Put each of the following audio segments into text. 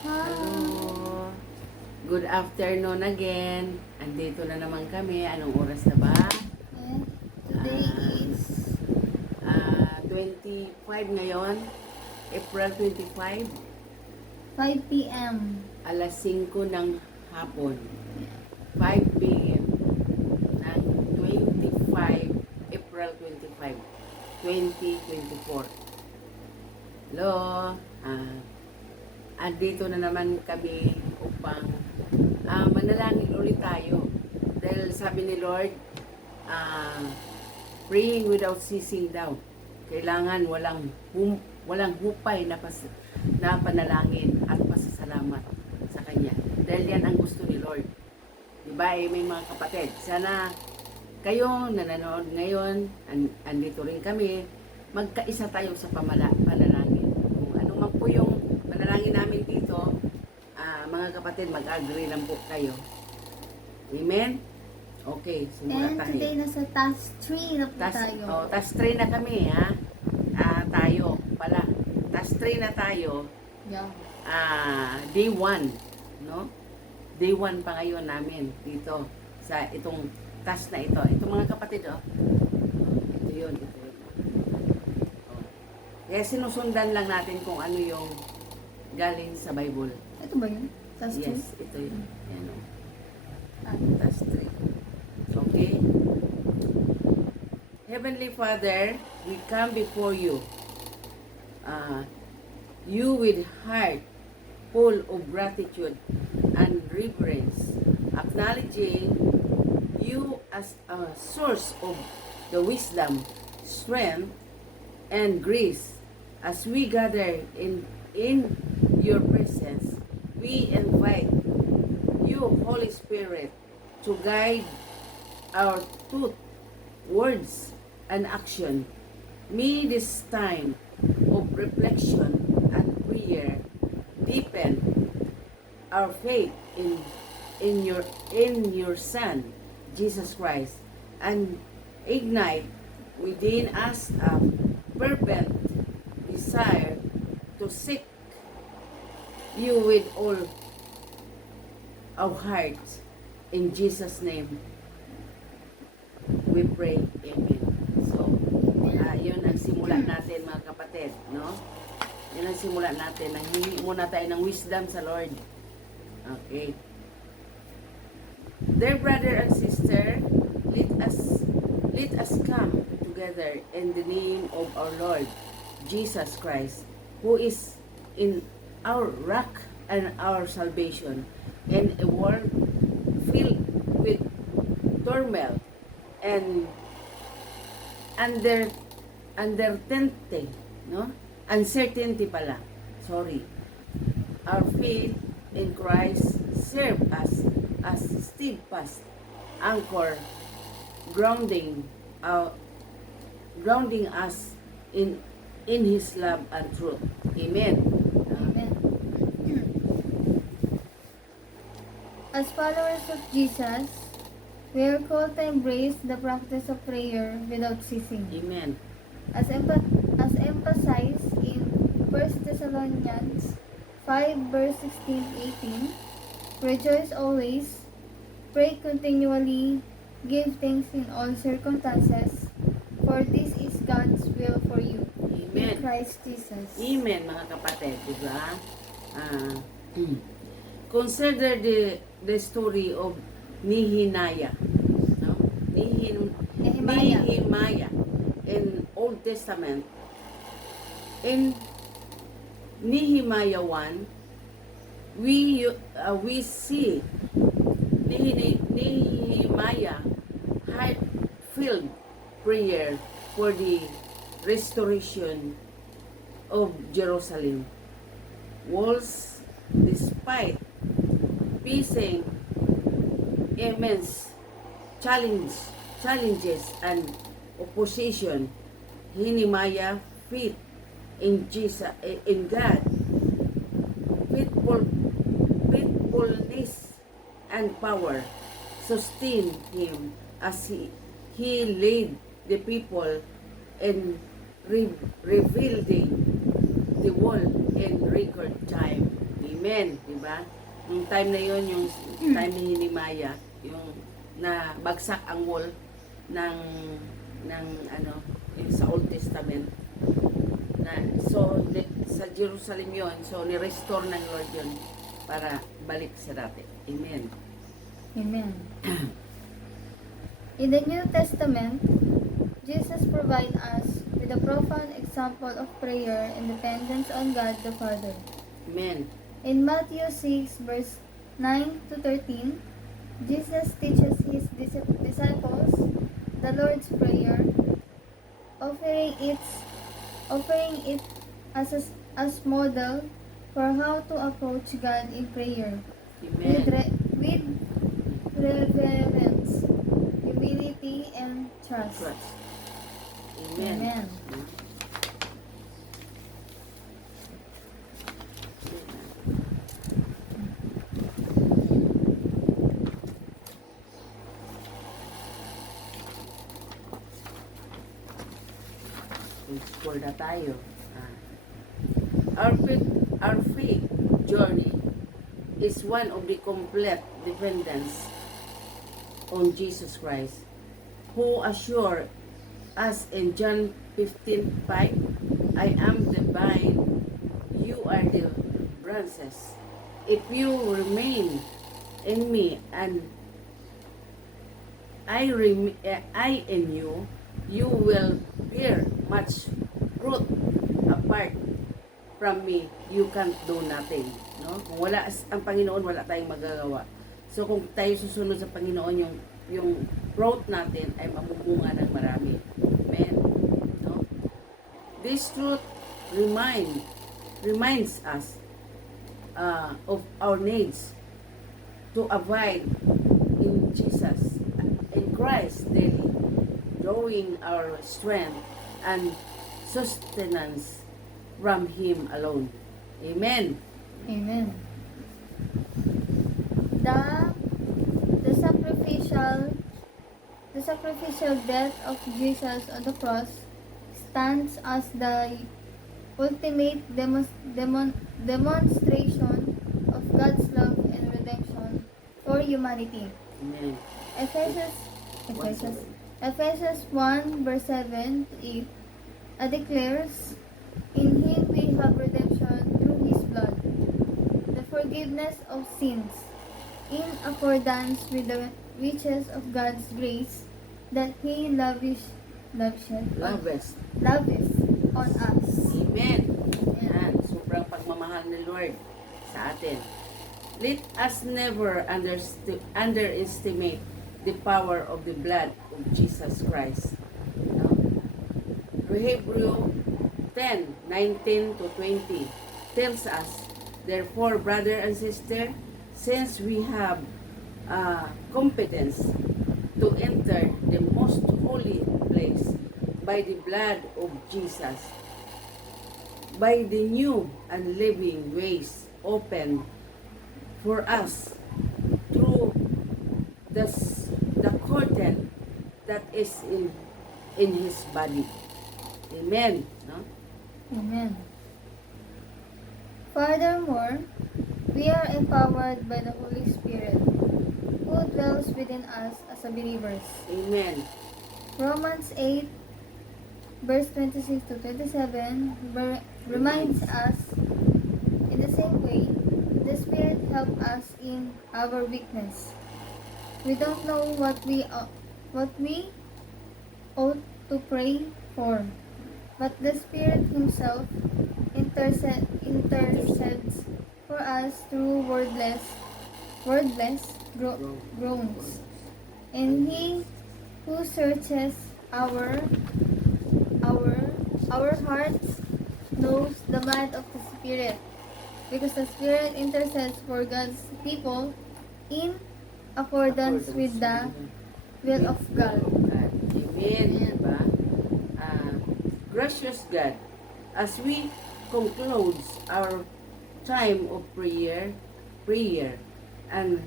Hello. Good afternoon again. Andito na naman kami. Anong oras na ba? And today is 25 ngayon. April 25. 5 p.m. Alas 5 ng hapon. 5 p.m. ng 25. April 25. 2024. Hello. Andito na naman kami upang manalangin ulit tayo. Dahil sabi ni Lord, praying without ceasing daw. Kailangan walang hupay na panalangin at pasasalamat sa Kanya. Dahil yan ang gusto ni Lord. Diba may mga kapatid. Sana kayo na nanonood ngayon, andito rin kami, magkaisa tayo sa panalangin. Kung ano man po yung panalangin namin dito, mga kapatid, mag-agree lang po kayo. Amen? Okay, simula And tayo. today nasa task 3 na po tayo. Task 3 na kami, ha? Tayo pala. Task 3 na tayo. Yeah. Day 1, no? Day 1 pa ngayon namin dito sa itong task na ito. Ito mga kapatid, oh. Ito yun. Oh. Kaya sinusundan lang natin kung ano yung galing sa Bible. Ito ba yun? Task 2? Yes, ito yun. Yan, oh. Task 3. Okay? Heavenly Father, we come before you. You with heart full of gratitude and reverence, acknowledging you as a source of the wisdom, strength, and grace. As we gather in your presence, we invite you, Holy Spirit, to guide our thought, words, and action. May this time of reflection and prayer deepen our faith in your Son, Jesus Christ, and ignite within us a fervent desire to seek you with all our hearts. In Jesus' name, we pray. Amen. So, yun ang simula natin mga kapatid, no? Yun ang simula natin. Nanghingi muna tayo ng wisdom sa Lord. Okay. Dear brother and sister, let us come together in the name of our Lord Jesus Christ, who is in our rock and our salvation, in a world filled with turmoil and uncertainty pala. Sorry. Our faith in Christ serve us as steadfast anchor, grounding us in His love and truth. Amen. Amen. As followers of Jesus, we are called to embrace the practice of prayer without ceasing. Amen. As emphasized in 1 Thessalonians 5 verse 16-18, rejoice always, pray continually, give thanks in all circumstances, for this is God's will for you. Amen. In Christ Jesus. Amen, mga kapatid, di ba? Consider the story of Nehemiah, no? Nehemiah in Old Testament. In Nehemiah 1, we see Nehemiah heartfelt prayer for the restoration of Jerusalem. Walls, despite facing immense challenges and opposition, Nehemiah faith in Jesus, in God, faithfulness and power sustain him as he led the people in rebuilding the wall in record time. Amen. Amen, di ba? Yung time na yon, yung time ni Nehemiah, yung nabagsak ang wall ng ano, yung sa Old Testament. Sa Jerusalem yon, so ni-restore ng Lord yun para balik sa dati. Amen. Amen. In the New Testament, Jesus provides us with a profound example of prayer and dependence on God the Father. Amen. In Matthew 6, verse 9 to 13, Jesus teaches his disciples the Lord's Prayer, offering it as model for how to approach God in prayer with, Amen. with reverence, humility, and trust. Trust. Amen. Amen. Score na tayo. Our faith journey is one of the complete dependence on Jesus Christ, who assured us in John 15:5, I am the vine, you are the branches. If you remain in me and I in you, you will bear much fruit. Apart from me, you can't do nothing. No? Kung wala ang Panginoon, wala tayong magagawa. So kung tayo susunod sa Panginoon, yung fruit natin ay mamumunga ng marami. Amen. No? This truth reminds us of our needs to abide in Jesus, in Christ daily, drawing our strength and sustenance from Him alone. Amen. Amen. The sacrificial death of Jesus on the cross stands as the ultimate demonstration of God's love and redemption for humanity. Amen. Ephesians 1 verse 7 to 8 declares, in Him we have redemption through His blood, the forgiveness of sins, in accordance with the riches of God's grace that He lavished on us. Amen. Yan. Sobrang pagmamahal ni Lord sa atin. Let us never underestimate the power of the blood of Jesus Christ. No? Hebrews 10:19 to 20 tells us, therefore, brother and sister, since we have competence to enter the most holy place by the blood of Jesus, by the new and living ways open for us through the curtain that is in His body. Amen. No? Amen. Furthermore, we are empowered by the Holy Spirit, who dwells within us as a believers. Amen. Romans 8, verse 26 to 27 reminds us, in the same way, the Spirit helps us in our weakness. We don't know what we ought to pray for, but the Spirit Himself intercedes for us through wordless groans. And He who searches our hearts knows the mind of the Spirit, because the Spirit intercedes for God's people in accordance with the will of God. Amen. Diba? Gracious God, as we conclude our time of prayer and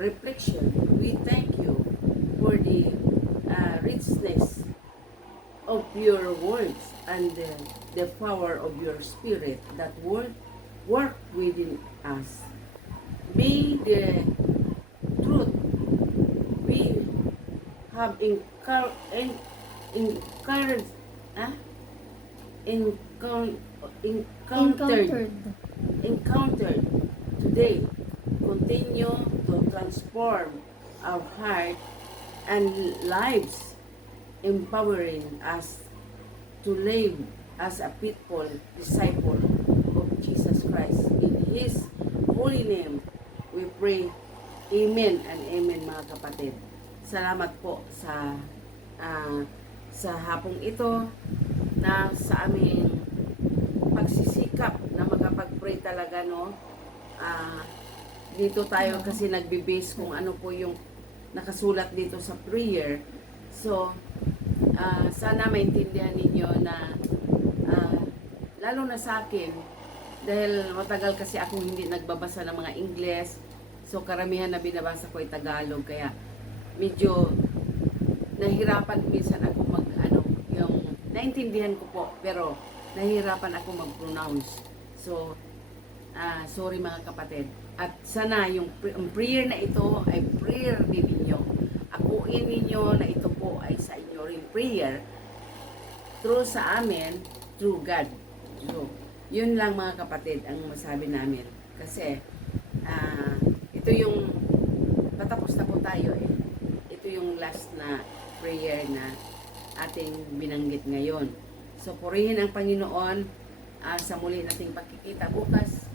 reflection, we thank you for the richness of your words and the power of your Spirit that work work within us. May the truth we have encouraged, ah? Encountered today continue to transform our heart and lives, empowering us to live as a faithful disciple of Jesus Christ. In His holy name, we pray. Amen and amen, mga kapatid. Salamat po sa hapong ito na sa aming pagsisikap na makapag-pray talaga, no. Dito tayo kasi nagbe-base kung ano po yung nakasulat dito sa prayer. So, sana maintindihan ninyo na lalo na sa akin, dahil matagal kasi akong hindi nagbabasa ng mga Ingles, so karamihan na binabasa ko ay Tagalog, kaya medyo nahirapan minsan ako yung naintindihan ko po, pero nahirapan ako mag-pronounce. So, sorry mga kapatid. At sana yung prayer na ito ay prayer din ninyo. Akuin ninyo na ito po ay sa inyo rin prayer through sa amin, through God. So, yun lang mga kapatid ang masabi namin. Kasi, ito yung, patapos na po tayo eh. Ito yung last na prayer na ating binanggit ngayon. So, purihin ang Panginoon sa muli nating pagkikita bukas.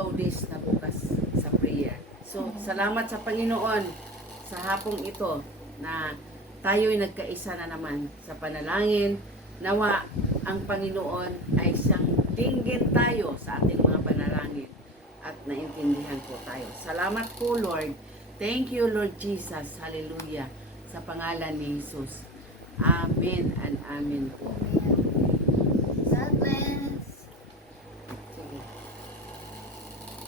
2 days na bukas sa prayer. So, salamat sa Panginoon sa hapong ito na tayo'y nagkaisa na naman sa panalangin. Nawa ang Panginoon ay siyang dinggin tayo sa ating mga panalangin at naintindihan po tayo. Salamat po, Lord. Thank you, Lord Jesus. Hallelujah. Sa pangalan ni Jesus. Amen and amen po.